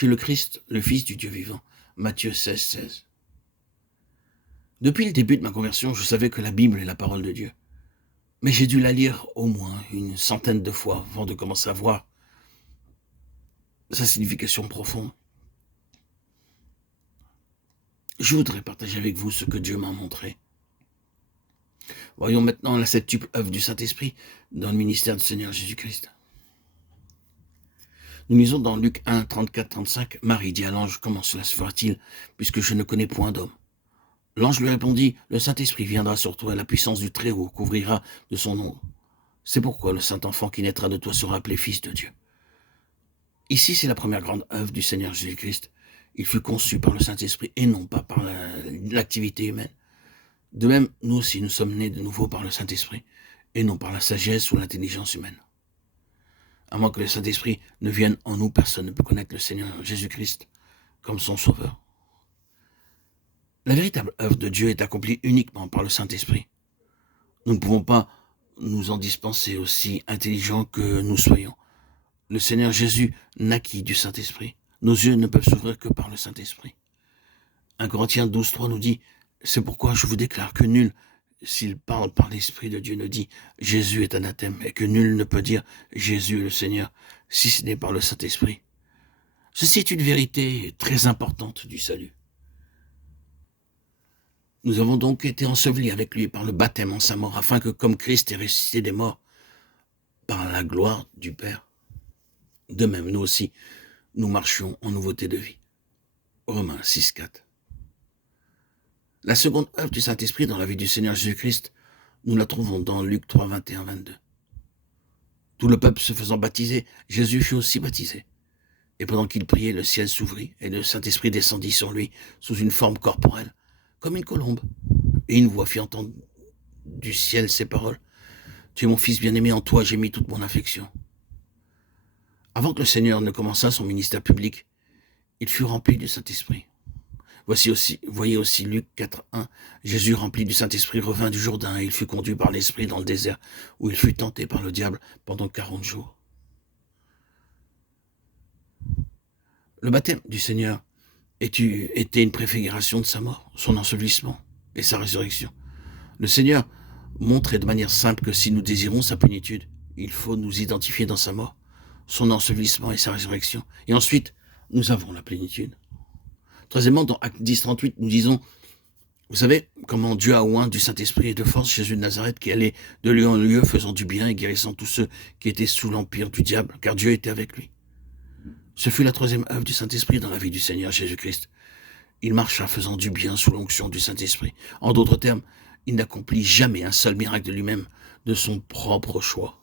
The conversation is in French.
Tu es le Christ, le Fils du Dieu vivant. Matthieu 16, 16. Depuis le début de ma conversion, je savais que la Bible est la parole de Dieu. Mais j'ai dû la lire au moins une centaine de fois avant de commencer à voir sa signification profonde. Je voudrais partager avec vous ce que Dieu m'a montré. Voyons maintenant la septuple œuvre du Saint-Esprit dans le ministère du Seigneur Jésus-Christ. Nous lisons dans Luc 1, 34-35, Marie dit à l'ange, comment cela se fera-t-il, puisque je ne connais point d'homme? L'ange lui répondit, le Saint-Esprit viendra sur toi, et la puissance du Très-Haut couvrira de son ombre. C'est pourquoi le Saint-Enfant qui naîtra de toi sera appelé Fils de Dieu. Ici, c'est la première grande œuvre du Seigneur Jésus-Christ. Il fut conçu par le Saint-Esprit et non pas par l'activité humaine. De même, nous aussi, nous sommes nés de nouveau par le Saint-Esprit et non par la sagesse ou l'intelligence humaine. À moins que le Saint-Esprit ne vienne en nous, personne ne peut connaître le Seigneur Jésus-Christ comme son Sauveur. La véritable œuvre de Dieu est accomplie uniquement par le Saint-Esprit. Nous ne pouvons pas nous en dispenser, aussi intelligents que nous soyons. Le Seigneur Jésus naquit du Saint-Esprit. Nos yeux ne peuvent s'ouvrir que par le Saint-Esprit. 1 Corinthiens 12, 3 nous dit, c'est pourquoi je vous déclare que nul, s'il parle par l'Esprit de Dieu, ne dit Jésus est anathème, et que nul ne peut dire Jésus est le Seigneur, si ce n'est par le Saint-Esprit. Ceci est une vérité très importante du salut. Nous avons donc été ensevelis avec lui par le baptême en sa mort, afin que, comme Christ est ressuscité des morts, par la gloire du Père, de même, nous aussi, nous marchions en nouveauté de vie. Romains 6, 4. La seconde œuvre du Saint-Esprit dans la vie du Seigneur Jésus-Christ, nous la trouvons dans Luc 3, 21, 22. Tout le peuple se faisant baptiser, Jésus fut aussi baptisé. Et pendant qu'il priait, le ciel s'ouvrit, et le Saint-Esprit descendit sur lui, sous une forme corporelle, comme une colombe. Et une voix fit entendre du ciel ces paroles. Tu es mon Fils bien-aimé, en toi j'ai mis toute mon affection. Avant que le Seigneur ne commençât son ministère public, il fut rempli du Saint-Esprit. Voyez aussi Luc 4, 1. Jésus, rempli du Saint-Esprit, revint du Jourdain et il fut conduit par l'Esprit dans le désert, où il fut tenté par le diable pendant 40 jours. Le baptême du Seigneur était une préfiguration de sa mort, son ensevelissement et sa résurrection. Le Seigneur montrait de manière simple que si nous désirons sa plénitude, il faut nous identifier dans sa mort, son ensevelissement et sa résurrection. Et ensuite, nous avons la plénitude. Troisièmement, dans Actes 10, 38, nous disons, vous savez comment Dieu a oint du Saint-Esprit et de force Jésus de Nazareth qui allait de lieu en lieu faisant du bien et guérissant tous ceux qui étaient sous l'empire du diable, car Dieu était avec lui. Ce fut la troisième œuvre du Saint-Esprit dans la vie du Seigneur Jésus-Christ. Il marcha faisant du bien sous l'onction du Saint-Esprit. En d'autres termes, il n'accomplit jamais un seul miracle de lui-même, de son propre choix.